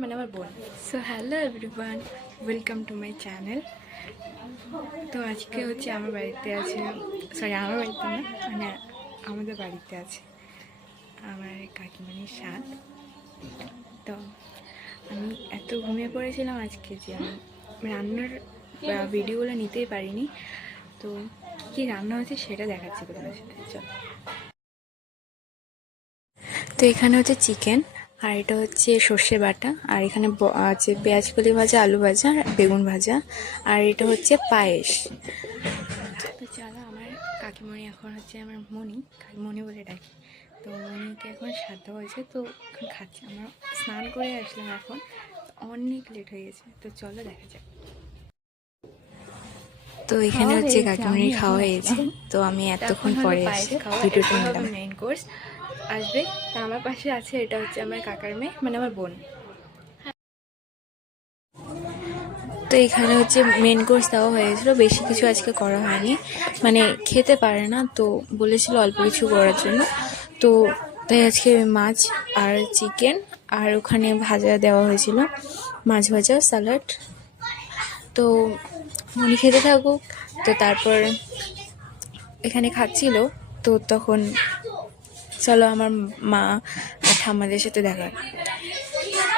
মানে আমার বোন। So hello everyone, welcome to my channel. তো আজকে হচ্ছে আমার বাড়িতে আছে, আমার বাড়িতে না, মানে আমাদের বাড়িতে আছে আমার কাকিমানির স্বাদ। তো আমি এত ঘুমিয়ে পড়েছিলাম আজকে যে আমি রান্নার ভিডিওগুলো নিতেই পারিনি। তো কী রান্না হয়েছে সেটা দেখাচ্ছি তোমাদের সাথে, চলো। তো এখানে হচ্ছে চিকেন, আর এটা হচ্ছে সর্ষে বাটা, আর এখানে আছে পেঁয়াজ কলি ভাজা, আলু ভাজা, বেগুন ভাজা, আর এটা হচ্ছে পায়েস। তো চলো, আমার কাকিমণি এখন হচ্ছে আমার মণি বলে ডাকি। তো মণিকে এখন সাধ্য হয়েছে, তো এখন খাচ্ছে। আমরা স্নান করে আসলাম, এখন অনেক লেট হয়ে গেছে। তো চলো দেখা যাক। তো এখানে হচ্ছে কাকিমণির খাওয়া হয়েছে, তো আমি এতক্ষণ পরে এসে ভিডিওটা নিলাম। মেইন কোর্স আসবে, তা আমার পাশে আছে, এটা হচ্ছে আমার কাকার মেয়ে, মানে আমার বোন। তো এখানে হচ্ছে মেন কোর্স দেওয়া হয়েছিল, বেশি কিছু আজকে করা হয়নি, মানে খেতে পারে না, তো বলেছিল অল্প কিছু করার জন্য। তো তাই আজকে মাছ আর চিকেন, আর ওখানে ভাজা দেওয়া হয়েছিল, মাছ ভাজা, স্যালাড। তো উনি খেতে থাকুক। তো তারপর এখানে খাচ্ছিল, তো তখন চলো আমার মা আর ঠাম্মাদের সাথে দেখা।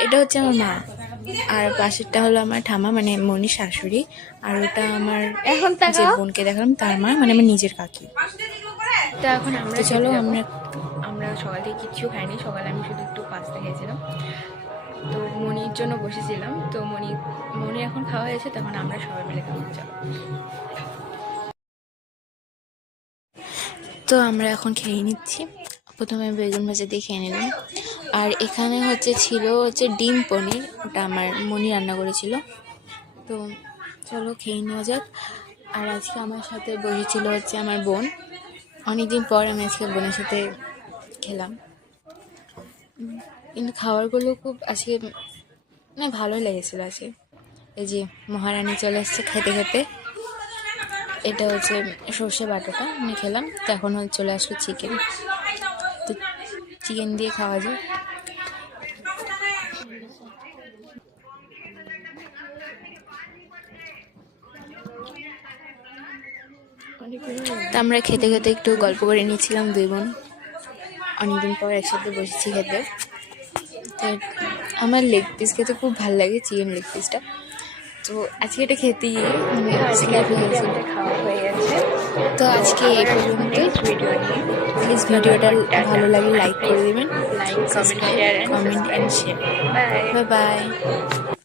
এটা হচ্ছে আমার মা, আর পাশেরটা হলো আমার ঠাম্মা, মানে মনির শাশুড়ি। আর ওটা আমার এখন যে বোনকে দেখালাম তার মা, মানে আমার নিজের কাকি। তো এখন আমরা চলো, আমরা সকাল থেকে কিচ্ছু খাইনি। সকালে আমি শুধু একটু পাস্তা খেয়েছিলাম, তো মনির জন্য বসেছিলাম। তো মনি এখন খাওয়া হয়েছে, তখন আমরা সবাই মিলে খাবো, চলো। তো আমরা এখন খেয়ে নিচ্ছি। প্রথমে বেগুন ভাজা দিয়ে খেয়ে নিলাম, আর এখানে ছিল ডিম পনির, ওটা আমার মনি রান্না করেছিল। তো চলো খেয়ে নেওয়া যাক। আর আজকে আমার সাথে বসেছিল হচ্ছে আমার বোন, অনেকদিন পর আমি আজকে বোনের সাথে খেলাম। কিন্তু খাবারগুলো খুব আজকে না ভালো লেগেছিলো আজকে। এই যে মহারানী চলে আসছে খেতে খেতে। এটা হচ্ছে সর্ষে বাটাটা আমি খেলাম, তো এখন চলে আসলো চিকেন। তো চিকেন দিয়ে খাওয়া যায়। তো আমরা খেতে খেতে একটু গল্প করে নিচ্ছিলাম দুই বোন, অনেকদিন পর একসাথে বসেছি খেতে। তো আমার লেগ পিস খেতে খুব ভালো লাগে, চিকেন লেগ পিসটা। তো আজকে এটা খেতে গিয়ে খাওয়া হয়ে গেছে। তো আজকে এই পর্যন্তই ভিডিও নিয়ে। প্লিজ ভিডিওটা ভালো লাগে লাইক করে দেবেন, like, comment, share and share. Bye bye.